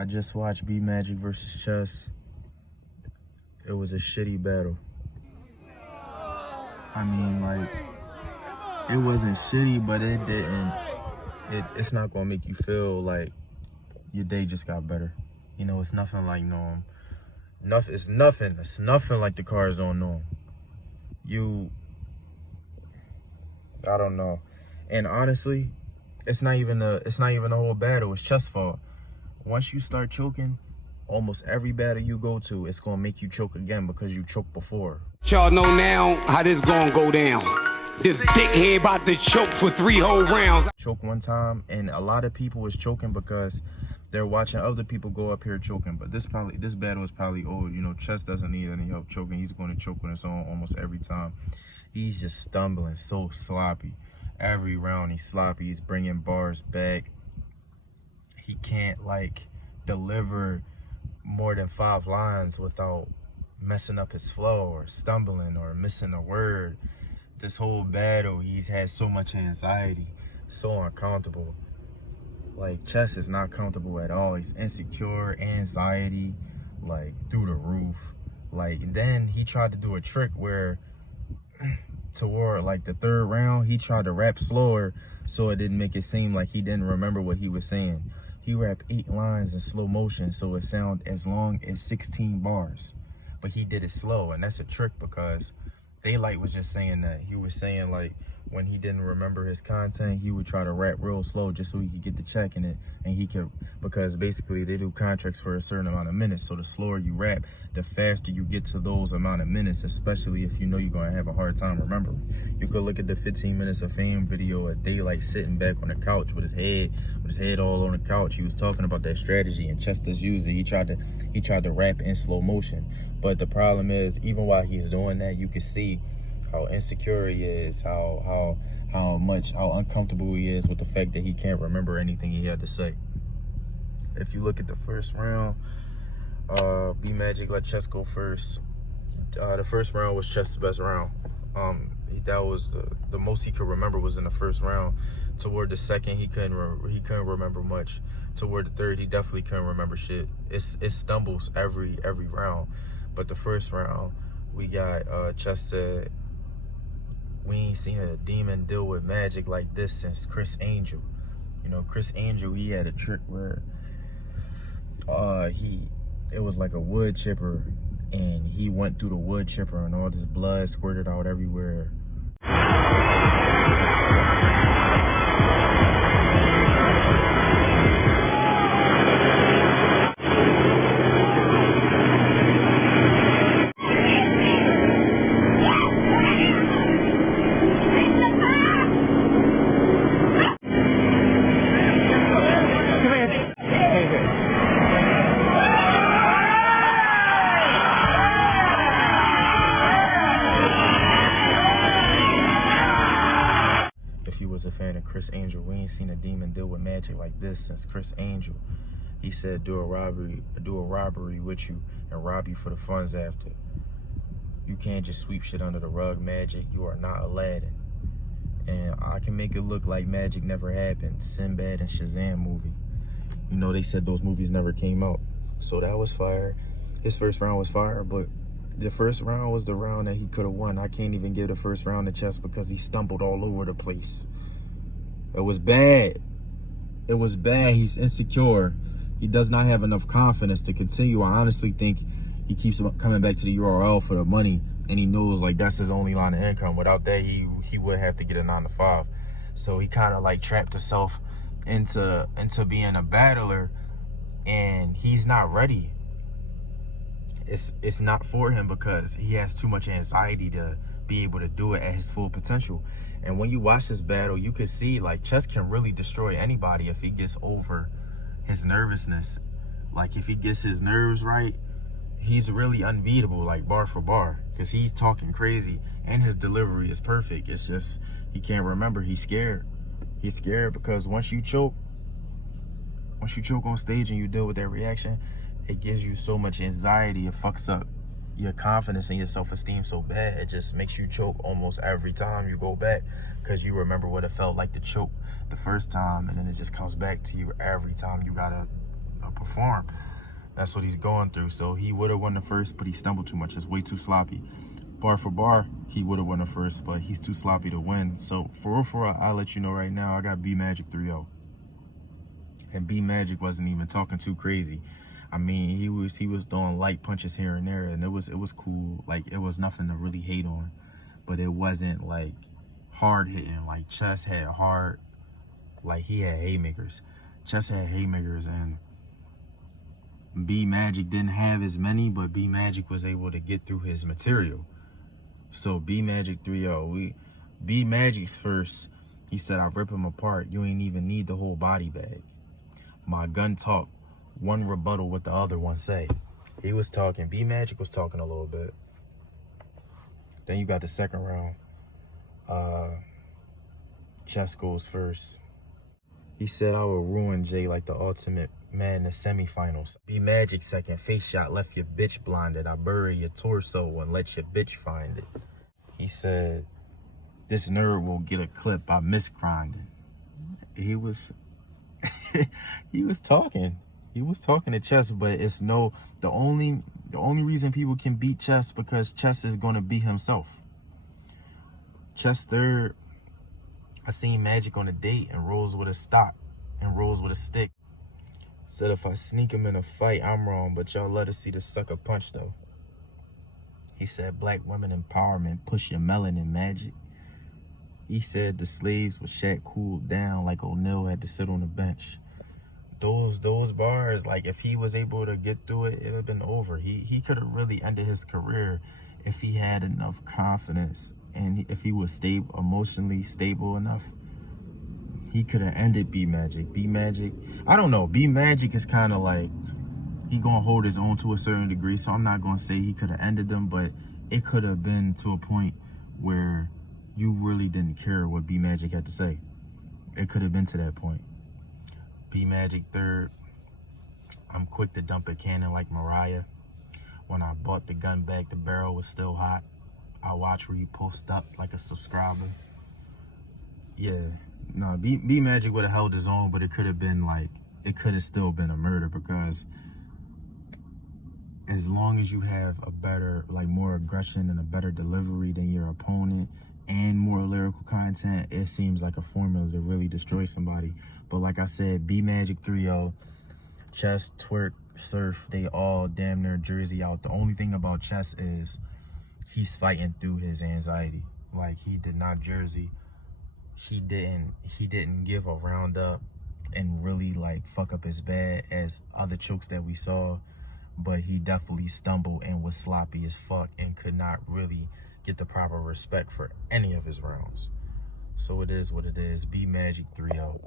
I just watched B Magic versus Chess. It was a shitty battle. I mean, like, it wasn't shitty, but it didn't. It's not gonna make you feel like your day just got better. You know, it's nothing like Norm. It's nothing like the cards on Norm. I don't know. And honestly, it's not even the whole battle. It's Chess' fault. Once you start choking, almost every battle you go to, it's gonna make you choke again because you choked before. Y'all know now how this gonna go down. This dickhead about to choke for 3 whole rounds. Choke one time, and a lot of people is choking because they're watching other people go up here choking. But this battle is probably old. You know, Chess doesn't need any help choking. He's going to choke on his own almost every time. He's just stumbling, so sloppy. Every round he's sloppy. He's bringing bars back. He can't, like, deliver more than 5 lines without messing up his flow or stumbling or missing a word. This whole battle, he's had so much anxiety, so uncomfortable. Like, Chess is not comfortable at all. He's insecure, anxiety, like, through the roof. Like, then he tried to do a trick where toward, like, the 3rd round, he tried to rap slower so it didn't make it seem like he didn't remember what he was saying. He rapped 8 lines in slow motion so it sounded as long as 16 bars. But he did it slow, and that's a trick because Daylight was just saying that. He was saying, like, when he didn't remember his content, he would try to rap real slow just so he could get the check in it. And he could, because basically they do contracts for a certain amount of minutes. So the slower you rap, the faster you get to those amount of minutes, especially if you know you're going to have a hard time remembering. You could look at the 15 Minutes of Fame video of Daylight sitting back on the couch with his head all on the couch. He was talking about that strategy, and Chester's using it. He tried to rap in slow motion. But the problem is, even while he's doing that, you can see how insecure he is, how uncomfortable he is with the fact that he can't remember anything he had to say. If you look at the first round, B Magic let Chess go first. The first round was Chess' best round. That was the most he could remember was in the first round. Toward the second, he couldn't remember much. Toward the third, he definitely couldn't remember shit. It stumbles every round. But the first round, we got Chess said, "We ain't seen a demon deal with magic like this since Criss Angel." You know, Criss Angel, he had a trick where it was like a wood chipper, and he went through the wood chipper and all this blood squirted out everywhere. Was a fan of Criss Angel. We ain't seen a demon deal with magic like this since Criss Angel. He said do a robbery with you and rob you for the funds after. You can't just sweep shit under the rug, Magic. You are not Aladdin. And I can make it look like magic never happened. Sinbad and Shazam movie. You know, they said those movies never came out. So that was fire. His first round was fire, but the first round was the round that he could have won. I can't even give the first round to Chess because he stumbled all over the place. It was bad. It was bad. He's insecure. He does not have enough confidence to continue. I honestly think he keeps coming back to the URL for the money, and he knows, like, that's his only line of income. Without that, he would have to get a 9 to 5. So he kind of, like, trapped himself into being a battler, and he's not ready. It's not for him because he has too much anxiety to be able to do it at his full potential. And when you watch this battle, you can see, like, Chess can really destroy anybody if he gets over his nervousness. Like, if he gets his nerves right, he's really unbeatable, like, bar for bar, because he's talking crazy and his delivery is perfect. It's just he can't remember. He's scared. He's scared because once you choke on stage and you deal with that reaction, it gives you so much anxiety. It fucks up your confidence and your self-esteem so bad. It just makes you choke almost every time you go back because you remember what it felt like to choke the first time, and then it just comes back to you every time you gotta perform. That's what he's going through. So he would have won the first, but he stumbled too much. It's way too sloppy. Bar for bar, he would have won the first, but he's too sloppy to win. So for real, I'll let you know right now, I got B Magic 3-0. And B Magic wasn't even talking too crazy. I mean, he was throwing light punches here and there, and it was cool. Like, it was nothing to really hate on, but it wasn't like hard hitting. Like Chess had hard, like he had haymakers. Chess had haymakers, and B Magic didn't have as many, but B Magic was able to get through his material. So B Magic 3-0. B Magic's first, he said, I rip him apart. You ain't even need the whole body bag. My gun talk, one rebuttal what the other one say. He was talking, B Magic was talking a little bit. Then you got the second round. Chess goes first. He said, I will ruin Jay like the Ultimate Man in the semifinals. B Magic second, face shot left your bitch blinded. I bury your torso and let your bitch find it. He said, this nerd will get a clip. I miss grinding. He was he was talking to Chess, but it's no, the only reason people can beat Chess because Chess is gonna be himself. Chess third, I seen Magic on a date and rolls with a stock and rolls with a stick. Said if I sneak him in a fight, I'm wrong, but y'all let us see the sucker punch though. He said black women empowerment, push your melanin, Magic. He said the slaves with Shaq cooled down like O'Neal had to sit on the bench. Those bars, like if he was able to get through it, it'd have been over. He could have really ended his career if he had enough confidence and if he was emotionally stable enough. He could have ended B Magic. B Magic, I don't know. B Magic is kind of like, he gonna hold his own to a certain degree, so I'm not gonna say he could have ended them, but it could have been to a point where you really didn't care what B Magic had to say. It could have been to that point. B Magic third, I'm quick to dump a cannon like Mariah. When I bought the gun back, the barrel was still hot. I watch where you post up like a subscriber. Yeah, no, B Magic would have held his own, but it could have been like, it could have still been a murder because as long as you have a better, like more aggression and a better delivery than your opponent and more lyrical content, it seems like a formula to really destroy somebody. But like I said, B Magic 3-0, Chess, Twerk, Surf, they all damn near Jersey out. The only thing about Chess is he's fighting through his anxiety. Like he did not Jersey. He didn't give a roundup and really like fuck up as bad as other chokes that we saw. But he definitely stumbled and was sloppy as fuck and could not really get the proper respect for any of his rounds. So it is what it is. B Magic 3-0.